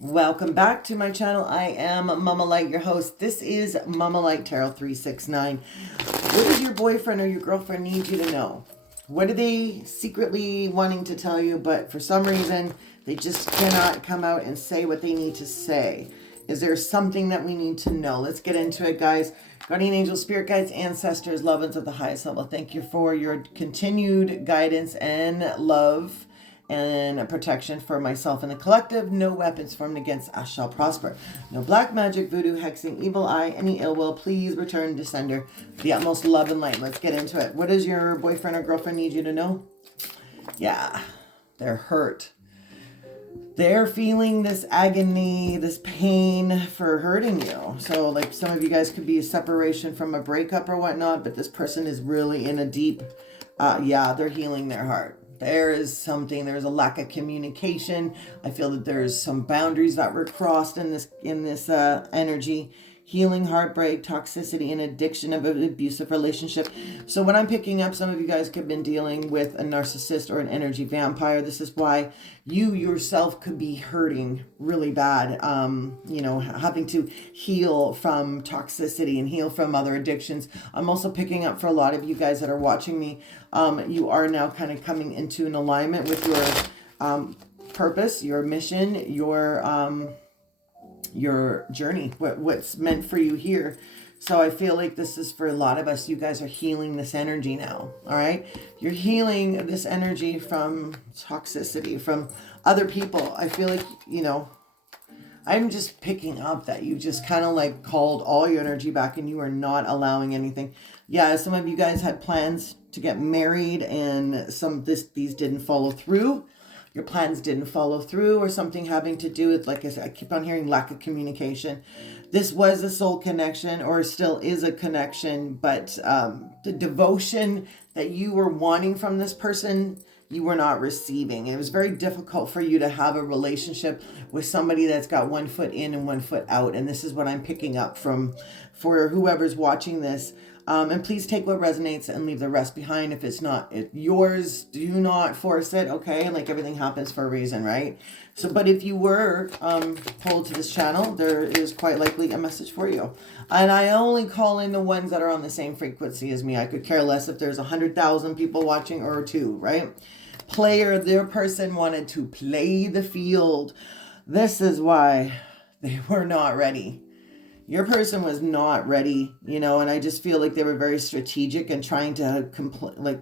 Welcome back to my channel. I am Mama Light, your host. This is Mama Light Tarot 369. What does your boyfriend or your girlfriend need you to know? What are they secretly wanting to tell you, but for some reason they just cannot come out and say what they need to say? Is there something that we need to know? Let's get into it, guys. Guardian angels, spirit guides, ancestors, loved ones of the highest level, thank you for your continued guidance and love and protection for myself and the collective. No weapons formed against us shall prosper. No black magic, voodoo, hexing, evil eye, any ill will. Please return to sender the utmost love and light. Let's get into it. What does your boyfriend or girlfriend need you to know? Yeah, they're hurt. They're feeling this agony, this pain for hurting you. So like some of you guys could be a separation from a breakup or whatnot, but this person is really in a deep, they're healing their heart. There is something, there's a lack of communication. I feel that there's some boundaries that were crossed in this energy. Healing, heartbreak, toxicity, and addiction of an abusive relationship. So when I'm picking up, some of you guys could have been dealing with a narcissist or an energy vampire. This is why you yourself could be hurting really bad. Having to heal from toxicity and heal from other addictions. I'm also picking up for a lot of you guys that are watching me. You are now kind of coming into an alignment with your purpose, your mission, your journey, what's meant for you here. So I feel like this is for a lot of us. You guys are healing this energy now. All right. You're healing this energy from toxicity, from other people. I feel like, I'm just picking up that you just kind of like called all your energy back and you are not allowing anything. Yeah. Some of you guys had plans to get married and these didn't follow through. Your plans didn't follow through, or something having to do with, like I said, I keep on hearing lack of communication. This was a soul connection, or still is a connection, but the devotion that you were wanting from this person, you were not receiving. It was very difficult for you to have a relationship with somebody that's got one foot in and one foot out. And this is what I'm picking up for whoever's watching this. And please take what resonates and leave the rest behind. If it's not yours, do not force it, okay? Like everything happens for a reason, right? So, but if you were pulled to this channel, there is quite likely a message for you. And I only call in the ones that are on the same frequency as me. I could care less if there's 100,000 people watching or 2, right? Their person wanted to play the field. This is why they were not ready. Your person was not ready, and I just feel like they were very strategic and trying to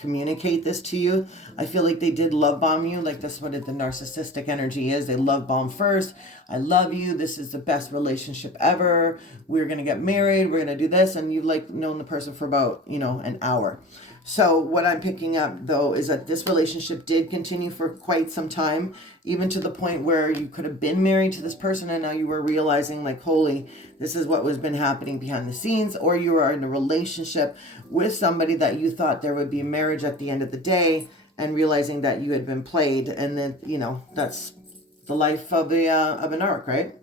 communicate this to you. I feel like they did love bomb you. Like that's what the narcissistic energy is. They love bomb first. I love you. This is the best relationship ever. We're going to get married. We're going to do this. And you've known the person for about, an hour. So what I'm picking up, though, is that this relationship did continue for quite some time, even to the point where you could have been married to this person and now you were realizing holy, this is what was been happening behind the scenes, or you were in a relationship with somebody that you thought there would be a marriage at the end of the day and realizing that you had been played. And then, that's the life of an Narc, right?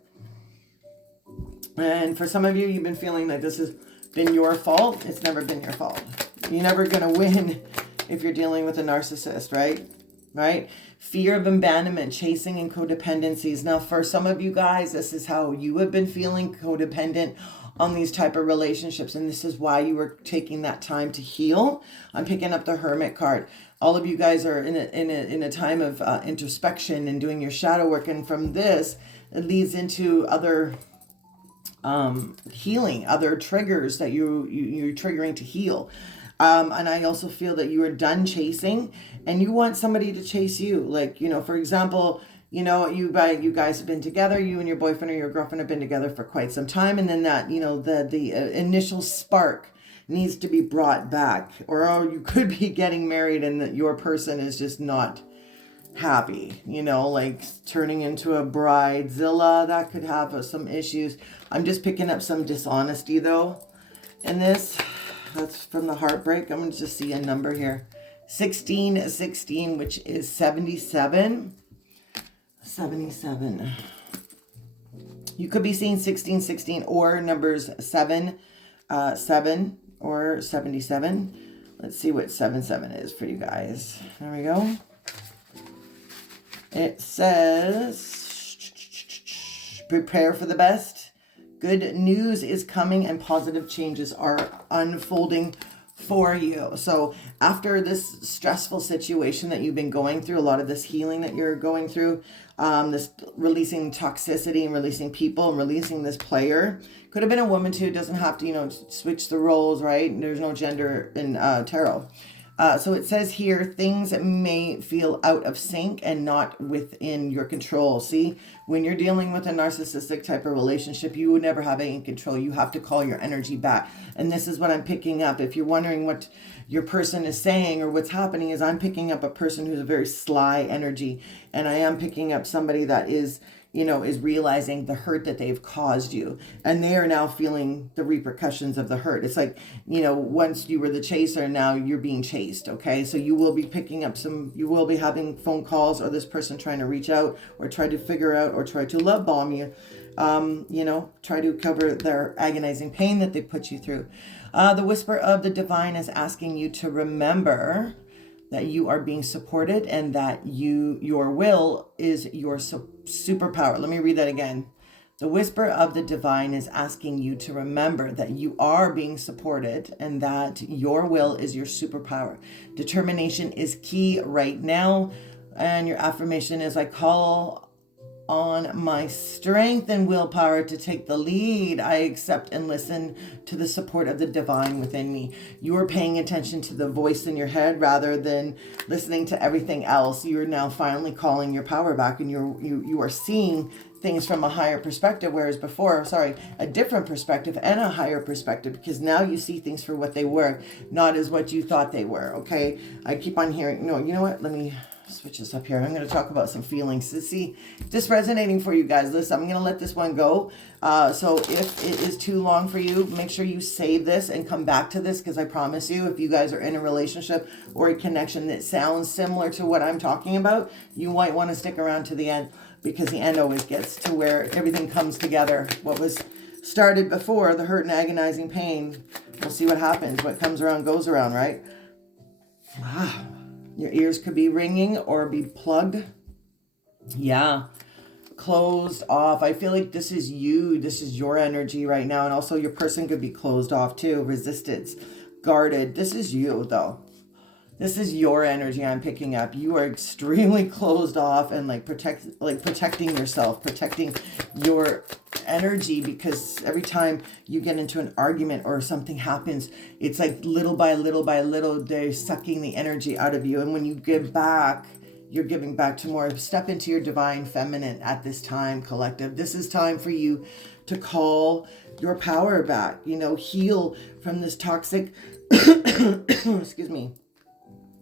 And for some of you, you've been feeling like this has been your fault. It's never been your fault. You're never going to win if you're dealing with a narcissist, right? Right? Fear of abandonment, chasing, and codependencies. Now, for some of you guys, this is how you have been feeling codependent on these type of relationships. And this is why you were taking that time to heal. I'm picking up the Hermit card. All of you guys are in a time of introspection and doing your shadow work. And from this, it leads into other healing, other triggers that you're triggering to heal. And I also feel that you are done chasing and you want somebody to chase you. For example, you guys have been together, you and your boyfriend or your girlfriend have been together for quite some time. And then that, the initial spark needs to be brought back, or you could be getting married and that your person is just not happy, turning into a bridezilla. That could have some issues. I'm just picking up some dishonesty though in this. That's from the heartbreak. I'm going to just see a number here. 1616, which is 77. 77. You could be seeing 1616 or numbers 7, 7 or 77. Let's see what 77 is for you guys. There we go. It says Prepare for the best. Good news is coming and positive changes are unfolding for you. So after this stressful situation that you've been going through, a lot of this healing that you're going through, this releasing toxicity and releasing people and releasing this player, could have been a woman too. It doesn't have to, you know, switch the roles, right? There's no gender in tarot. So it says here, things may feel out of sync and not within your control. See, when you're dealing with a narcissistic type of relationship, you would never have any control. You have to call your energy back. And this is what I'm picking up. If you're wondering what your person is saying or what's happening, is I'm picking up a person who's a very sly energy. And I am picking up somebody that is, you know, is realizing the hurt that they've caused you. And they are now feeling the repercussions of the hurt. It's like, you know, once you were the chaser, now you're being chased, okay? So you will be picking up you will be having phone calls or this person trying to reach out or try to figure out or try to love bomb you, you know, try to cover their agonizing pain that they put you through. The whisper of the divine is asking you to remember that you are being supported and that your will is your superpower. Let me read that again. The whisper of the divine is asking you to remember that you are being supported and that your will is your superpower. Determination is key right now. And your affirmation is, I call on my strength and willpower to take the lead. I accept and listen to the support of the divine within me. You are paying attention to the voice in your head rather than listening to everything else. You're now finally calling your power back, and you are seeing things from a higher perspective, whereas before, a different perspective and a higher perspective, because now you see things for what they were, not as what you thought they were, okay? I keep on hearing, no, you know what? Let me switch this up here. I'm going to talk about some feelings. See, just resonating for you guys. Listen, I'm going to let this one go. So if it is too long for you, make sure you save this and come back to this, because I promise you, if you guys are in a relationship or a connection that sounds similar to what I'm talking about, you might want to stick around to the end, because the end always gets to where everything comes together. What was started before, the hurt and agonizing pain, we'll see what happens. What comes around goes around, right? Your ears could be ringing or be plugged. Yeah. Closed off. I feel like this is you. This is your energy right now. And also your person could be closed off too. Resistance. Guarded. This is you though. This is your energy I'm picking up. You are extremely closed off and protecting yourself, protecting your energy, because every time you get into an argument or something happens, it's like little by little by little, they're sucking the energy out of you. And when you give back, you're giving back to more. Step into your divine feminine at this time, collective. This is time for you to call your power back, you know, heal from this toxic, excuse me,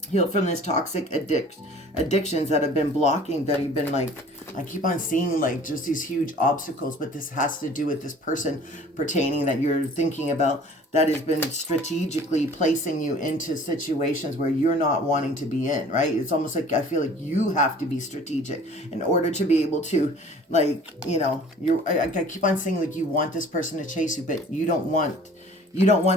heal from this toxic addictions that have been blocking, that have been like, I keep on seeing like just these huge obstacles, but this has to do with this person pertaining that you're thinking about that has been strategically placing you into situations where you're not wanting to be in, right? It's almost like I feel like you have to be strategic in order to be able to, like, you know, I keep on saying like you want this person to chase you, but you don't want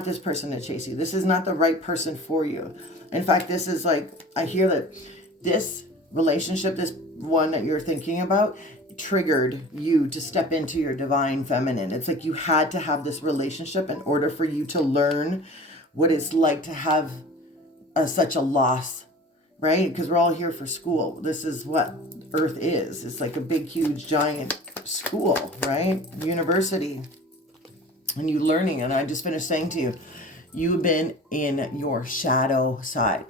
this person to chase you. This is not the right person for you. In fact, this is like, I hear that this relationship, this one that you're thinking about, triggered you to step into your divine feminine. It's like you had to have this relationship in order for you to learn what it's like to have such a loss, right? Because we're all here for school. This is what Earth is. It's like a big, huge, giant school, right? University. And you learning. And I just finished saying to you, you've been in your shadow side.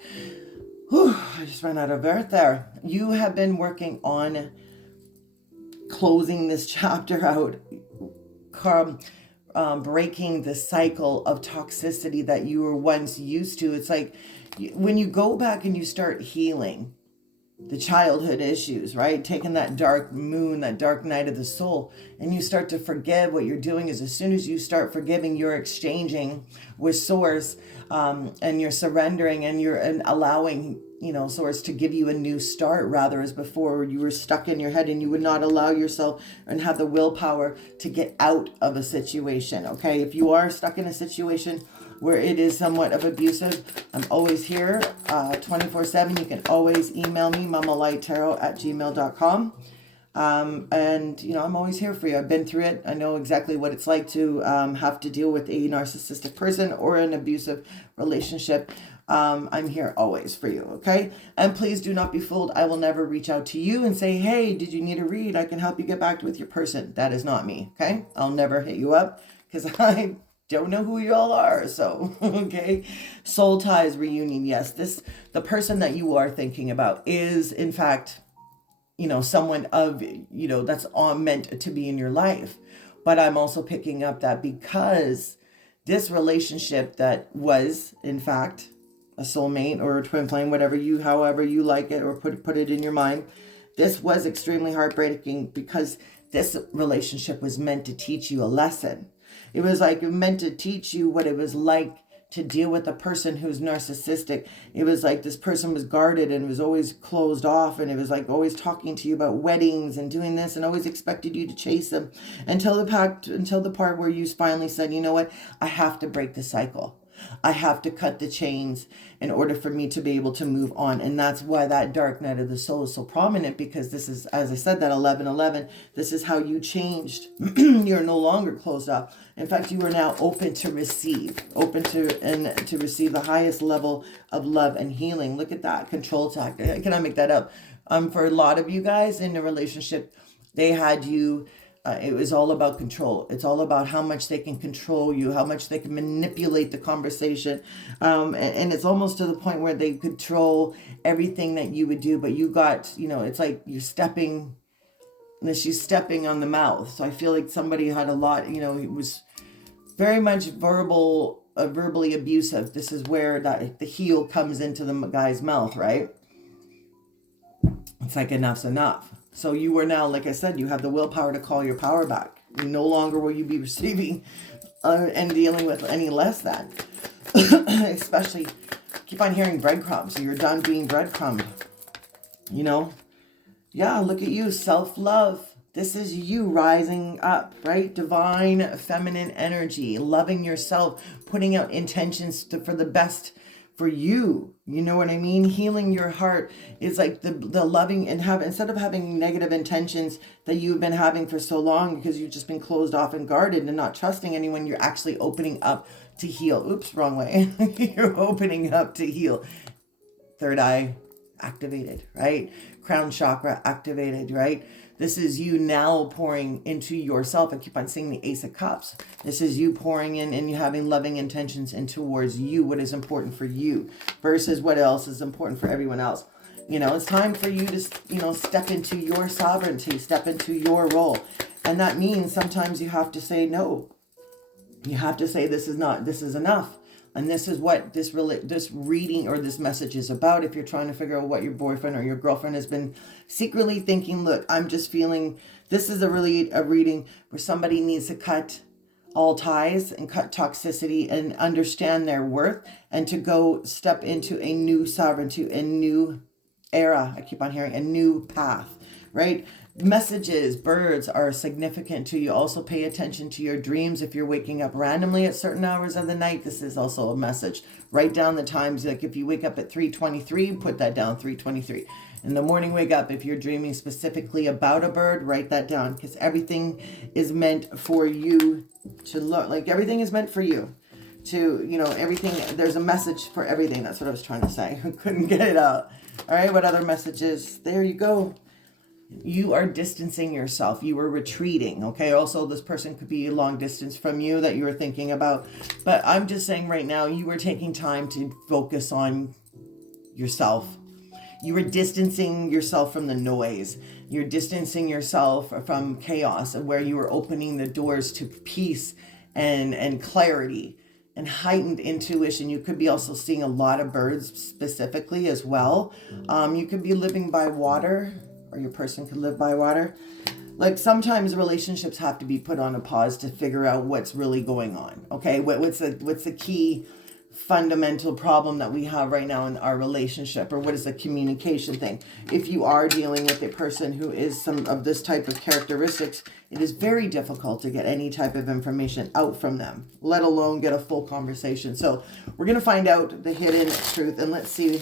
Whew, I just ran out of breath there. You have been working on closing this chapter out, breaking the cycle of toxicity that you were once used to. It's like when you go back and you start healing the childhood issues, right? Taking that dark moon, that dark night of the soul, and you start to forgive. What you're doing is, as soon as you start forgiving, you're exchanging with Source, and you're surrendering, and you're allowing, you know, Source to give you a new start, rather as before you were stuck in your head and you would not allow yourself and have the willpower to get out of a situation. Okay, if you are stuck in a situation where it is somewhat of abusive, I'm always here 24/7. You can always email me, mamalightarot@gmail.com. And, you know, I'm always here for you. I've been through it. I know exactly what it's like to have to deal with a narcissistic person or an abusive relationship. I'm here always for you, okay? And please do not be fooled. I will never reach out to you and say, hey, did you need a read? I can help you get back with your person. That is not me, okay? I'll never hit you up because I don't know who you all are. So, okay. Soul ties reunion. Yes, the person that you are thinking about is, in fact, you know, someone of, you know, that's all meant to be in your life. But I'm also picking up that because this relationship that was, in fact, a soulmate or a twin flame, however you like it, or put it in your mind, this was extremely heartbreaking because this relationship was meant to teach you a lesson. It was like meant to teach you what it was like to deal with a person who's narcissistic. It was like this person was guarded and was always closed off, and it was like always talking to you about weddings and doing this and always expected you to chase them until the part where you finally said, you know what, I have to break the cycle. I have to cut the chains in order for me to be able to move on. And that's why that dark night of the soul is so prominent, because this is, as I said, that 1111, this is how you changed. You're no longer closed off. In fact, you are now open to receive, to receive the highest level of love and healing. Look at that control tactic. Can I make that up? For a lot of you guys in the relationship, they had you. It was all about control. It's all about how much they can control you, how much they can manipulate the conversation. And it's almost to the point where they control everything that you would do. But you got, you know, it's like she's stepping on the mouth. So I feel like somebody had a lot, you know, it was very much verbally abusive. This is where the heel comes into the guy's mouth, right? It's like enough's enough. So you are now, like I said, you have the willpower to call your power back. No longer will you be receiving and dealing with any less than. Especially, keep on hearing breadcrumbs. So you're done being breadcrumbed. You know? Yeah, look at you. Self-love. This is you rising up, right? Divine feminine energy. Loving yourself. Putting out intentions for the best for you. You know what I mean? Healing your heart is like the loving, and instead of having negative intentions that you've been having for so long because you've just been closed off and guarded and not trusting anyone, you're actually opening up to heal. Oops, wrong way. You're opening up to heal. Third eye activated, right? Crown chakra activated, right? This is you now pouring into yourself. I keep on seeing the Ace of Cups. This is you pouring in and you having loving intentions and towards you, what is important for you versus what else is important for everyone else. You know, it's time for you to, you know, step into your sovereignty, step into your role. And that means sometimes you have to say no. You have to say this is enough. And this is what this reading or this message is about. If you're trying to figure out what your boyfriend or your girlfriend has been secretly thinking, look, I'm just feeling, this is a reading where somebody needs to cut all ties and cut toxicity and understand their worth and to go step into a new sovereignty, a new era. I keep on hearing a new path, right? Messages, birds are significant to you. Also pay attention to your dreams. If you're waking up randomly at certain hours of the night, this is also a message. Write down the times. Like if you wake up at 3:23, put that down, 3:23. In the morning, wake up. If you're dreaming specifically about a bird, write that down, because everything is meant for you to look. Like everything is meant for you to, you know, everything. There's a message for everything. That's what I was trying to say. I couldn't get it out. All right. What other messages? There you go. You are distancing yourself. You are retreating. Okay. Also, this person could be a long distance from you that you were thinking about. But I'm just saying right now, you are taking time to focus on yourself. You are distancing yourself from the noise. You're distancing yourself from chaos, and where you are opening the doors to peace and clarity and heightened intuition. You could be also seeing a lot of birds specifically as well. You could be living by water, or your person could live by water. Like sometimes relationships have to be put on a pause to figure out what's really going on. Okay, what's the key fundamental problem that we have right now in our relationship, or what is the communication thing? If you are dealing with a person who is some of this type of characteristics, it is very difficult to get any type of information out from them, let alone get a full conversation. So we're going to find out the hidden truth, and let's see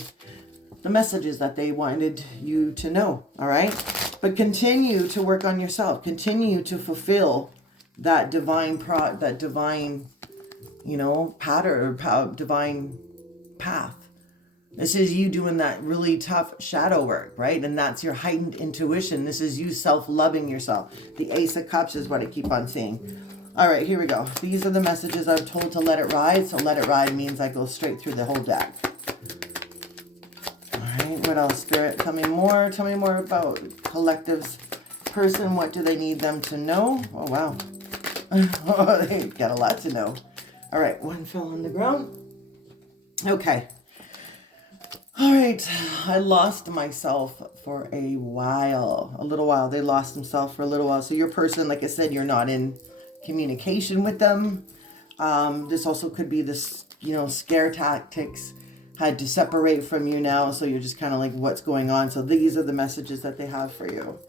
the messages that they wanted you to know. All right. But continue to work on yourself. Continue to fulfill that divine, you know, pattern, or divine path. This is you doing that really tough shadow work, right? And that's your heightened intuition. This is you self-loving yourself. The Ace of Cups is what I keep on seeing. All right, here we go. These are the messages I'm told to let it ride. So let it ride means I go straight through the whole deck. All right, what else, Spirit? Tell me more. Tell me more about collective's person. What do they need them to know? Oh, wow. Oh, they got a lot to know. All right, one fell on the ground. Okay. All right, I lost myself for a while, a little while. They lost themselves for a little while. So your person, like I said, you're not in communication with them. This also could be this, you know, scare tactics had to separate from you now. So you're just kind of like, what's going on? So these are the messages that they have for you.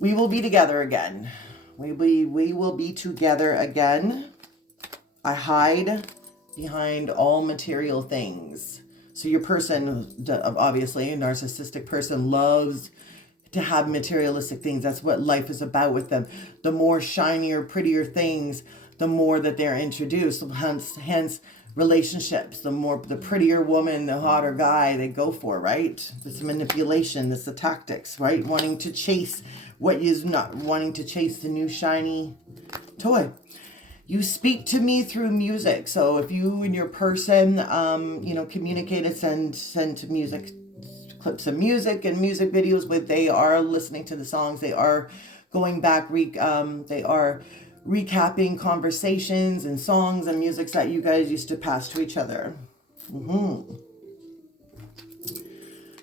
We will be together again. We will be together again. I hide behind all material things. So your person, obviously a narcissistic person, loves to have materialistic things. That's what life is about with them. The more shinier, prettier things, the more that they're introduced. Hence relationships. The prettier woman, the hotter guy they go for, right? This manipulation, this the tactics, right? Wanting to chase what is not, wanting to chase the new shiny toy. You speak to me through music. So if you and your person, you know, communicated, send to music, clips of music and music videos with, they are listening to the songs. They are going back, they are recapping conversations and songs and music that you guys used to pass to each other.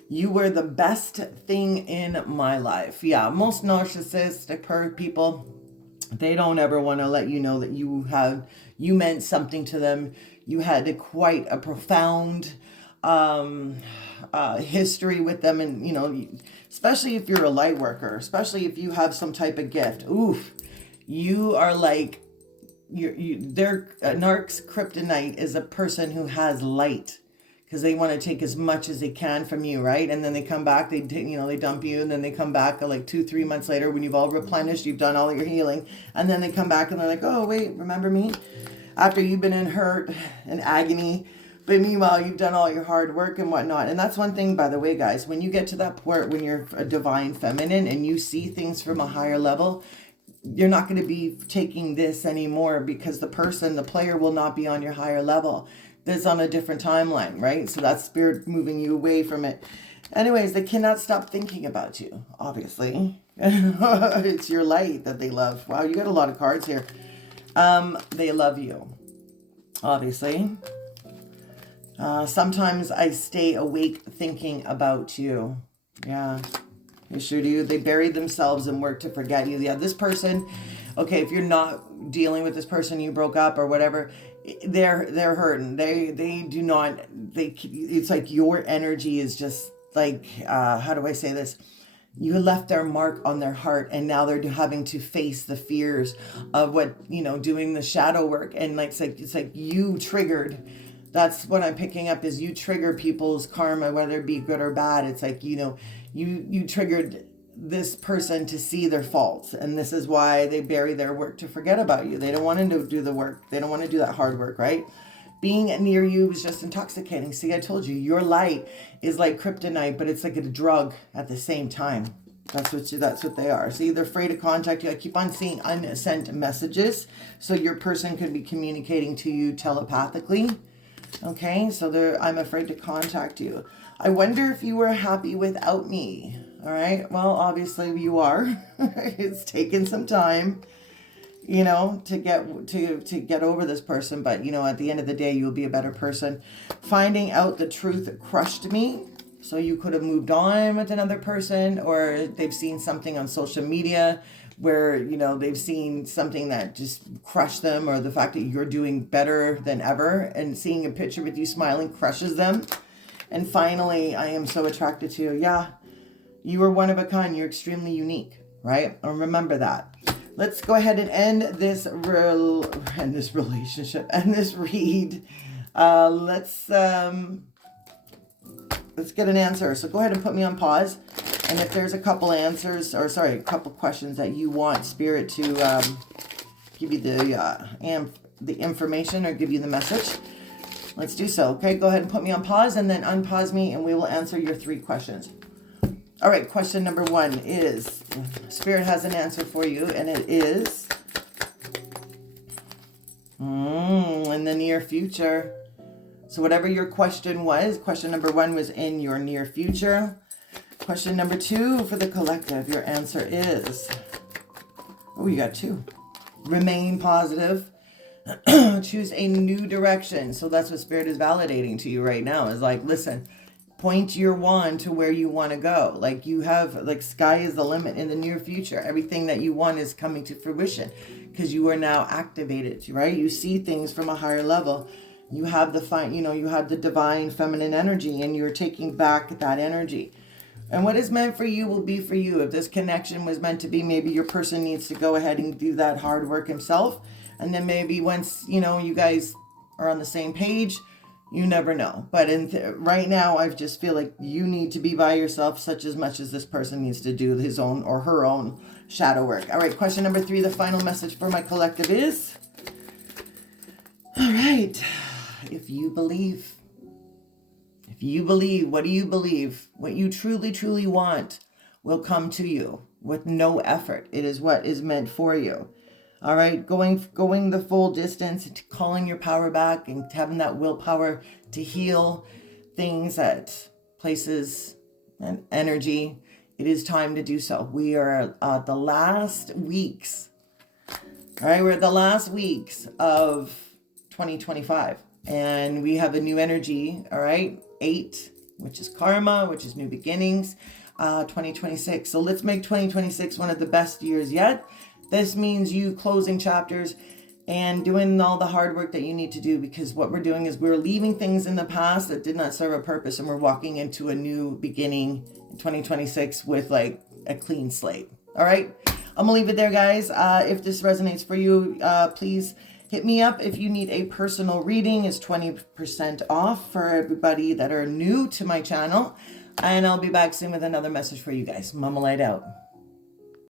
You were the best thing in my life. Yeah, most narcissistic people, they don't ever want to let you know that you meant something to them. You had quite a profound history with them. And, you know, especially if you're a light worker, especially if you have some type of gift. Oof, you are like, their Narc's kryptonite is a person who has light. Because they want to take as much as they can from you, right? And then they come back, they dump you, and then they come back like 2-3 months later when you've all replenished, you've done all your healing, and then they come back and they're like, oh wait, remember me? After you've been in hurt and agony, but meanwhile you've done all your hard work and whatnot. And that's one thing, by the way, guys, when you get to that point when you're a divine feminine and you see things from a higher level, you're not going to be taking this anymore, because the player will not be on your higher level. That's on a different timeline, right? So that's spirit moving you away from it. Anyways, they cannot stop thinking about you, obviously. It's your light that they love. Wow, you got a lot of cards here. They love you, obviously. Sometimes I stay awake thinking about you. Yeah, they sure do. They bury themselves and work to forget you. Yeah, this person, okay, if you're not dealing with this person, you broke up or whatever, they're hurting. They do not, it's like your energy is just like, how do I say this? You left their mark on their heart, and now they're having to face the fears of what, you know, doing the shadow work. And like, it's like you triggered. That's what I'm picking up, is you trigger people's karma, whether it be good or bad. It's like, you know, you triggered this person to see their faults, and this is why they bury their work to forget about you. They don't want to do the work. They don't want to do that hard work, right? Being near you is just intoxicating. See, I told you, your light is like kryptonite, but it's like a drug at the same time. That's what they are. See, they're afraid to contact you. I keep on seeing unsent messages, so your person could be communicating to you telepathically. Okay, so I'm afraid to contact you. I wonder if you were happy without me. All right, well, obviously you are. It's taken some time, you know, to get over this person, but you know, at the end of the day, you'll be a better person. Finding out the truth crushed me. So you could have moved on with another person, or they've seen something on social media where, you know, they've seen something that just crushed them, or the fact that you're doing better than ever, and seeing a picture with you smiling crushes them. And finally, I am so attracted to you. Yeah, you are one of a kind. You're extremely unique, right? And remember that. Let's go ahead and end this relationship and this read. Let's get an answer. So go ahead and put me on pause. And if there's a couple answers, or sorry, a couple questions that you want Spirit to give you the information or give you the message, let's do so. Okay, go ahead and put me on pause and then unpause me and we will answer your 3 questions. All right, question number 1 is, Spirit has an answer for you, and it is in the near future. So whatever your question was, question number 1 was in your near future. Question number 2 for the collective, your answer is, oh, you got 2. Remain positive. Choose a new direction. So that's what Spirit is validating to you right now, is like, listen, point your wand to where you want to go. Like, you have, like, sky is the limit in the near future. Everything that you want is coming to fruition because you are now activated, right? You see things from a higher level. You have the you have the divine feminine energy, and you're taking back that energy. And what is meant for you will be for you. If this connection was meant to be, maybe your person needs to go ahead and do that hard work himself. And then maybe once, you guys are on the same page, you never know. But right now, I just feel like you need to be by yourself such as much as this person needs to do his own or her own shadow work. All right, question number 3, the final message for my collective is, all right, if you believe, what do you believe? What you truly, truly want will come to you with no effort. It is what is meant for you. All right, going the full distance, calling your power back and having that willpower to heal things at places and energy. It is time to do so. We are at the last weeks. All right, we're at the last weeks of 2025. And we have a new energy, all right? 8, which is karma, which is new beginnings, 2026. So let's make 2026 one of the best years yet. This means you closing chapters and doing all the hard work that you need to do, because what we're doing is we're leaving things in the past that did not serve a purpose, and we're walking into a new beginning in 2026 with like a clean slate. All right? I'm gonna leave it there, guys. If this resonates for you, please hit me up. If you need a personal reading, it's 20% off for everybody that are new to my channel. And I'll be back soon with another message for you guys. Mama Light out.